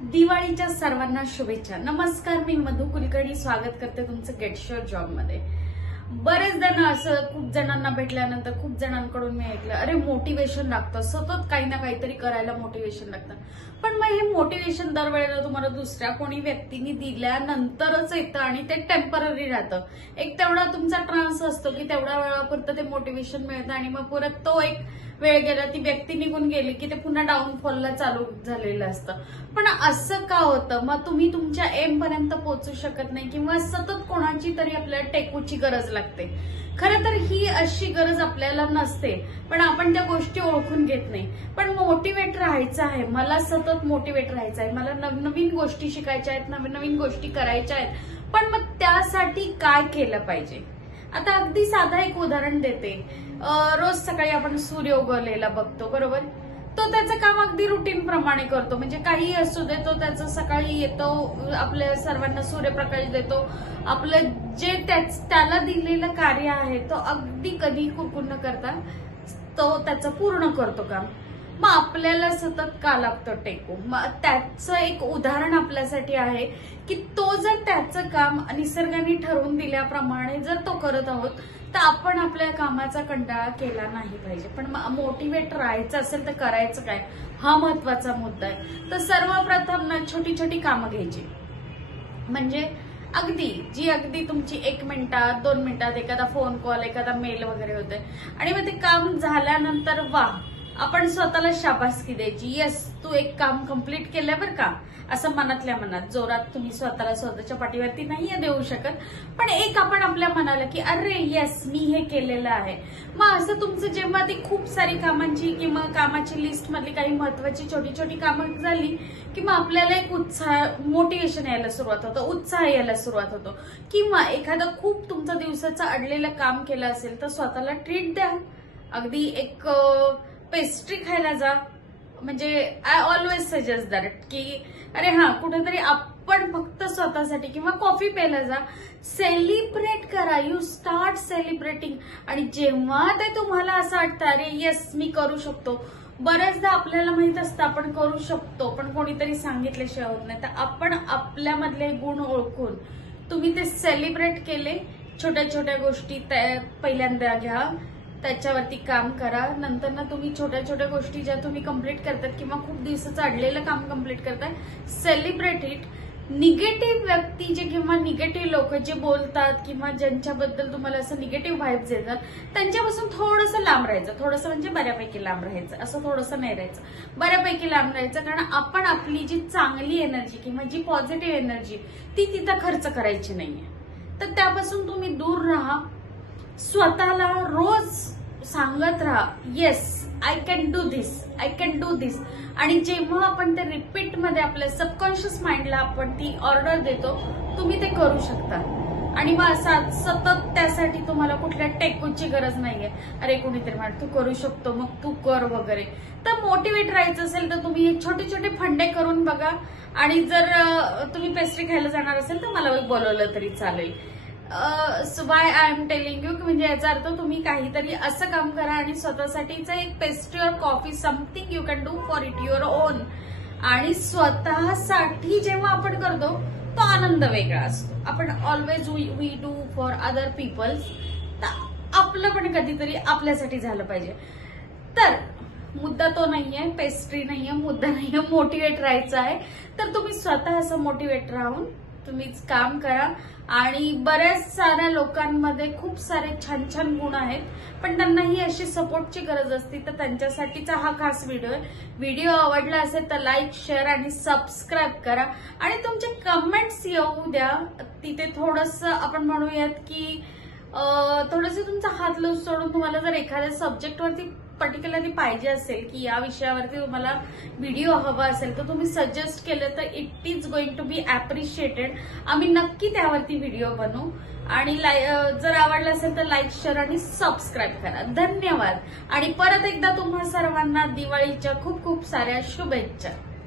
दिवाळीच्या सर्वांना शुभेच्छा। नमस्कार, मी मधु कुलकर्णी स्वागत करते तुमचं गेट शुअर जॉब मध्ये। बरेच जण असं खूप जणांना भेटल्यानंतर खूप जणांकडून मी ऐकलं, अरे मोटिवेशन लागतं, सतत काही ना काहीतरी करायला मोटिवेशन लागतं। पण मग हे मोटिवेशन दरवेळेला तुम्हाला दुसऱ्या कोणी व्यक्तीने दिल्यानंतरच येतं आणि ते टेम्पररी राहतं। एक तेवढा तुमचा ट्रान्स असतो की तेवढ्या वेळापुरतं ते मोटिवेशन मिळतं आणि मग परत तो एक वेळ गेला, ती व्यक्ती निघून गेली की ते पुन्हा डाऊनफॉलला चालू झालेलं असतं। पण असं का होतं? मग तुम्ही तुमच्या एम पर्यंत पोहोचू शकत नाही किंवा सतत कोणाची तरी आपल्याला टेकूची गरज लागते। खरं तर ही अशी गरज आपल्याला नसते, पण आपण त्या गोष्टी ओळखून घेत नाही। पण मोटिवेट राहायचं आहे, मला सतत मोटिवेट राहायचं आहे, मला नवनवीन गोष्टी शिकायच्या आहेत, नवीन गोष्टी करायच्या आहेत। पण मग त्यासाठी काय केलं पाहिजे? आता अगदी साधा एक उदाहरण देते। रोज सकाळी आपण सूर्य उगवलेला बघतो, बरोबर? तो त्याचं काम अगदी रुटीन प्रमाणे करतो, म्हणजे काही असू दे, तो त्याचं सकाळी येतो, आपल्या सर्वांना सूर्यप्रकाश देतो, आपलं जे त्याला दिलेलं कार्य आहे तो अगदी कधी कुरकुर न करता तो त्याचं पूर्ण करतो काम। मग आपल्याला सतत का लागतं टेकू? मग त्याचं एक उदाहरण आपल्यासाठी आहे की तो जर त्याचं काम निसर्गाने ठरवून दिल्याप्रमाणे जर तो करत आहोत तर आपण आपल्या कामाचा कंटाळा केला नाही पाहिजे। पण मोटिवेट राहायचं असेल तर करायचं काय, हा महत्वाचा मुद्दा आहे। तर सर्वप्रथम ना छोटी छोटी कामं घ्यायची, म्हणजे अगदी तुमची 1 मिनिटात 2 मिनिटात एखादा फोन कॉल, एखादा मेल वगैरे होते आणि मग ते काम झाल्यानंतर वाह, आपण स्वतःला शाबासकी द्यायची, यस तू एक काम कंप्लीट केलंय बरं का, असं मनातल्या मनात। जोरात तुम्ही स्वतःला स्वतःच्या पाठीवरती नाहीये देऊ शकत, पण एक आपण आपल्या मनाला की अरे येस मी हे केलेलं आहे। मग असं तुमचं जेव्हा ती खूप सारी कामांची किंवा कामाची लिस्ट मधली काही महत्वाची छोटी छोटी कामं झाली की मग आपल्याला एक उत्साह, मोटिवेशन यायला सुरुवात होतं, उत्साह यायला सुरुवात होतो। किंवा एखादं खूप तुमचं दिवसाचं अडलेलं काम केलं असेल तर स्वतःला ट्रीट द्या, अगदी एक पेस्ट्री खायला जा। म्हणजे आय ऑलवेज सजेस्ट दॅट की अरे हा कुठेतरी आपण फक्त स्वतःसाठी, किंवा कॉफी प्यायला जा, सेलिब्रेट करा, यू स्टार्ट सेलिब्रेटिंग। आणि जेव्हा ते तुम्हाला असं वाटतं अरे येस मी करू शकतो, बऱ्याचदा आपल्याला माहित असतं आपण करू शकतो पण कोणीतरी सांगितल्याशिवाय होत नाही, तर आपण आपल्यामधले गुण ओळखून तुम्ही ते सेलिब्रेट केले, छोट्या छोट्या गोष्टी पहिल्यांदा घ्या, त्याच्यावरती काम करा। नंतर ना तुम्ही छोट्या छोट्या गोष्टी ज्या तुम्ही कंप्लीट करतात किंवा खूप दिवसाचं अडलेलं काम कंप्लीट करताय, सेलिब्रेट इट। निगेटिव्ह व्यक्ती जे किंवा निगेटिव्ह लोक जे बोलतात किंवा ज्यांच्याबद्दल तुम्हाला असं निगेटिव्ह व्हाइब्स येतात त्यांच्यापासून थोडंसं लांब राहायचं, थोडंसं म्हणजे बऱ्यापैकी लांब राहायचं, असं थोडंसं नाही राहायचं, बऱ्यापैकी लांब राहायचं। कारण आपण आपली जी चांगली एनर्जी किंवा जी पॉझिटिव्ह एनर्जी ती तिथं खर्च करायची नाहीये, तर त्यापासून तुम्ही दूर राहा। स्वतःला रोज सांगत राहा yes I can do this, I can do this. आणि जेव्हा आपण ते रिपीट मध्ये आपल्या सबकॉन्शियस माइंडला आपण ती ऑर्डर देतो, तुम्ही ते करू शकता। आणि मग असं सतत त्यासाठी तुम्हाला कुठल्या टेकूची गरज नाहीये, अरे कोणीतरी म्हणत तू करू शकतो मग तू कर वगैरे। तर मोटिवेट राहायचं असेल तर तुम्ही छोटे छोटे फंडे करून बघा, आणि जर तुम्ही पेस्ट्री खायला जाणार असेल तर मला बोलवलं तरी चालेल। Y I am telling you, म्हणजे याचा अर्थ तुम्ही काहीतरी असं काम करा आणि स्वतःसाठीचं एक पेस्ट्री और coffee, something you can do for it your on. आणि स्वतःसाठी जेव्हा आपण करतो तो आनंद वेगळा असतो। आपण always we do for other peoples, तर आपलं पण कधीतरी आपल्यासाठी झालं पाहिजे। तर मुद्दा तो नाहीये, पेस्ट्री नाहीये, मुद्दा नाहीये, मोटिवेट राहायचं आहे। तर तुम्ही स्वतः असं मोटिवेट राहून तुम्हीच काम करा। आणि बऱ्याच साऱ्या लोकांमध्ये खूप सारे छान छान गुण आहेत, पण त्यांना ही अशी सपोर्टची गरज असते, तर त्यांच्यासाठीचा हा खास व्हिडिओ आहे। व्हिडिओ आवडला असेल तर लाईक, शेअर आणि सबस्क्राईब करा आणि तुमचे कमेंट्स येऊ द्या। तिथे थोडंसं आपण म्हणूयात की थोडंसं तुमचा हात लूज सोडून तुम्हाला जर एखाद्या सब्जेक्टवरती पर्टिक्युलरली पाहिजे असेल की या विषयावरती तुम्हाला व्हिडिओ हवा असेल तर तुम्ही सजेस्ट केलं तर it is going to be appreciated. आम्ही नक्की त्यावरती व्हिडिओ बनवू। आणि जर आवडलं असेल तर लाईक, शेअर आणि सबस्क्राईब करा। धन्यवाद। आणि परत एकदा तुम्हा सर्वांना दिवाळीच्या खूप खूप साऱ्या शुभेच्छा।